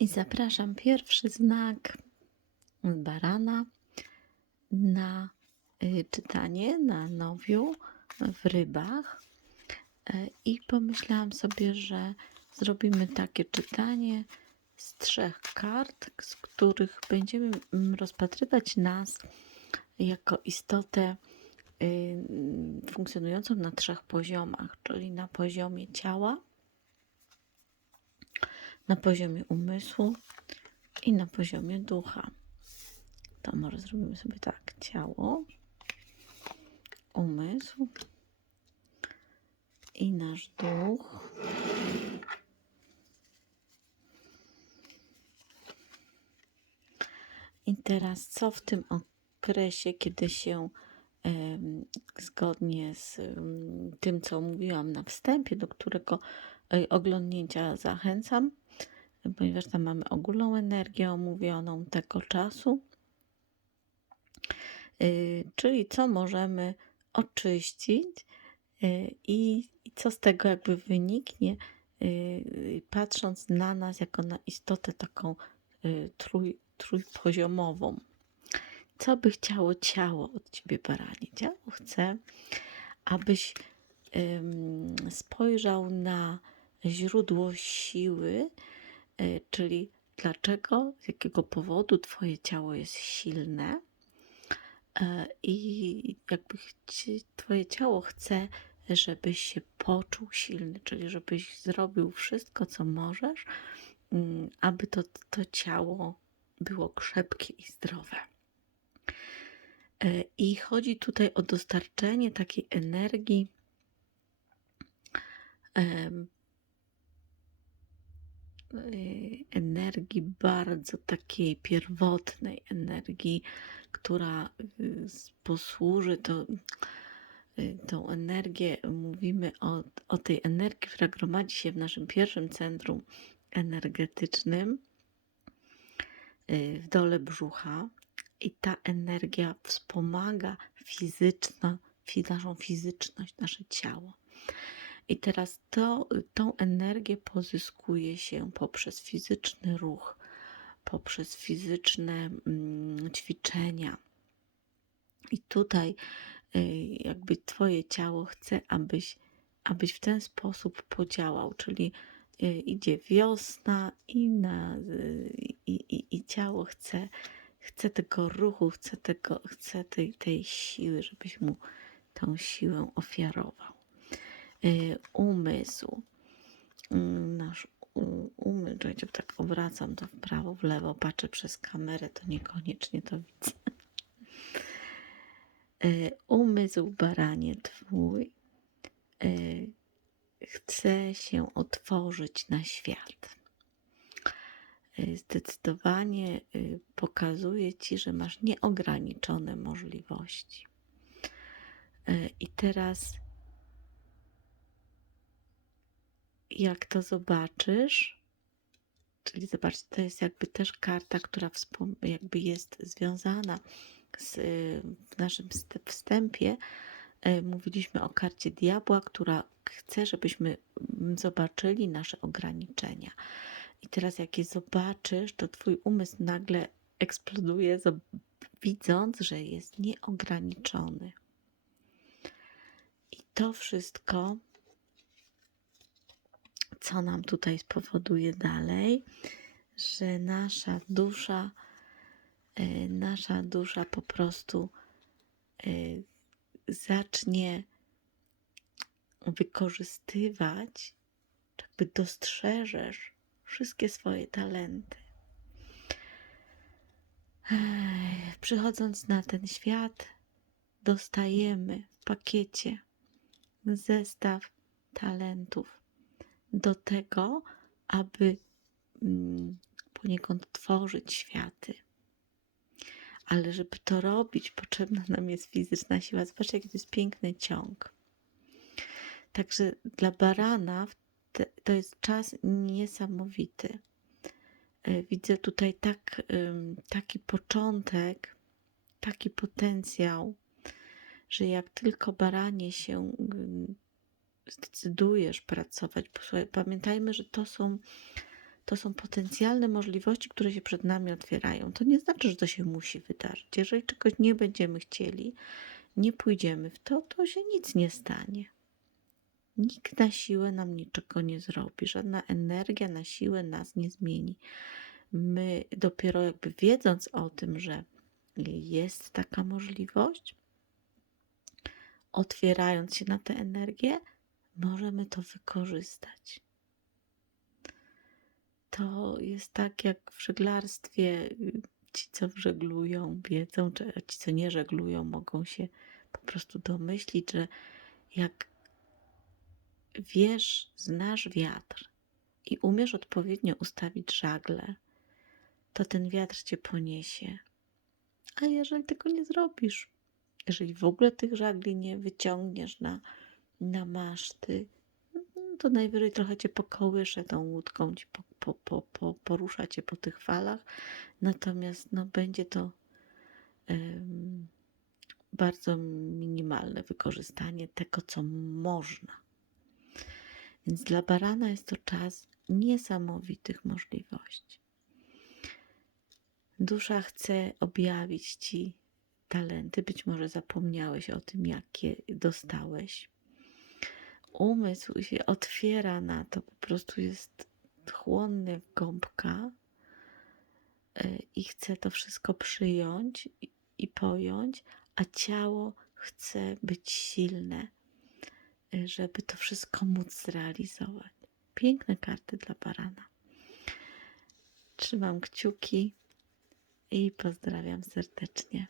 I zapraszam pierwszy znak barana na y, czytanie na nowiu w rybach. E, I pomyślałam sobie, że zrobimy takie czytanie z trzech kart, z których będziemy rozpatrywać nas jako istotę y, funkcjonującą na trzech poziomach, czyli na poziomie ciała, na poziomie umysłu i na poziomie ducha. To może zrobimy sobie tak: ciało, umysł i nasz duch. I teraz, co w tym okresie, kiedy się zgodnie z tym, co mówiłam na wstępie, do którego e, oglądnięcia zachęcam, ponieważ tam mamy ogólną energię omówioną tego czasu, y, czyli co możemy oczyścić y, i, co z tego jakby wyniknie, y, patrząc na nas jako na istotę taką trój, trójpoziomową. Co by chciało ciało od ciebie, baranie? Ciało chce, abyś spojrzał na źródło siły, czyli dlaczego, z jakiego powodu twoje ciało jest silne e, i jakby twoje ciało chce, żebyś się poczuł silny, czyli żebyś zrobił wszystko, co możesz, mm, aby to, to ciało było krzepkie i zdrowe. E, I chodzi tutaj o dostarczenie takiej energii, energii bardzo takiej pierwotnej, energii, która y, posłuży to, y, tą energię, mówimy o, o tej energii, która gromadzi się w naszym pierwszym centrum energetycznym, y, w dole brzucha i ta energia wspomaga fizyczna, fi- naszą fizyczność, nasze ciało. I teraz to, tą energię pozyskuje się poprzez fizyczny ruch, poprzez fizyczne mm, ćwiczenia. I tutaj y, jakby Twoje ciało chce, abyś, abyś w ten sposób podziałał, czyli y, idzie wiosna i, na, y, i, i, i ciało chce, chce tego ruchu, chce, tego, chce tej, tej siły, żebyś mu tą siłę ofiarował. Y, Umysł, Mm, nasz umysł, czekajcie, tak obracam to w prawo, w lewo, patrzę przez kamerę, to niekoniecznie to widzę. Y, Umysł baranie twój y, chce się otworzyć na świat. Zdecydowanie pokazuje ci, że masz nieograniczone możliwości. I teraz, jak to zobaczysz, czyli zobaczcie, to jest jakby też karta, która jakby jest związana z, y, w naszym wst- wstępie. y, Mówiliśmy o karcie diabła, która chce, żebyśmy mm, zobaczyli nasze ograniczenia. I teraz, jak je zobaczysz, to twój umysł nagle eksploduje, widząc, że jest nieograniczony. I to wszystko, co nam tutaj spowoduje dalej, że nasza dusza, y, nasza dusza po prostu y, zacznie wykorzystywać, jakby dostrzeżesz wszystkie swoje talenty. Przychodząc na ten świat, dostajemy w pakiecie zestaw talentów do tego, aby mm, poniekąd tworzyć światy. Ale żeby to robić, potrzebna nam jest fizyczna siła. Zobaczcie, jaki to jest piękny ciąg. Także dla barana to jest czas niesamowity. E, Widzę tutaj tak, taki początek, taki potencjał, że jak tylko baranie się ym, zdecydujesz pracować, bo słuchaj, pamiętajmy, że to są, to są potencjalne możliwości, które się przed nami otwierają. To nie znaczy, że to się musi wydarzyć. Jeżeli czegoś nie będziemy chcieli, nie pójdziemy w to, to się nic nie stanie. Nikt na siłę nam niczego nie zrobi, żadna energia na siłę nas nie zmieni. My dopiero jakby wiedząc o tym, że jest taka możliwość, otwierając się na tę energię, możemy to wykorzystać. To jest tak jak w żeglarstwie. Ci, co żeglują, wiedzą, czy ci, co nie żeglują, mogą się po prostu domyślić, że jak wiesz, znasz wiatr i umiesz odpowiednio ustawić żagle, to ten wiatr cię poniesie. A jeżeli tego nie zrobisz, jeżeli w ogóle tych żagli nie wyciągniesz na, na maszty, no to najwyżej trochę cię pokołysze tą łódką, ci po, po, po, po, porusza cię po tych falach, natomiast no, będzie to em, bardzo minimalne wykorzystanie tego, co można. Więc dla barana jest to czas niesamowitych możliwości. Dusza chce objawić ci talenty, być może zapomniałeś o tym, jakie dostałeś. Umysł się otwiera na to, po prostu jest chłonny jak gąbka y, i chce to wszystko przyjąć i- i pojąć, a ciało chce być silne, y, żeby to wszystko móc zrealizować. Piękne karty dla barana. Trzymam kciuki i pozdrawiam serdecznie.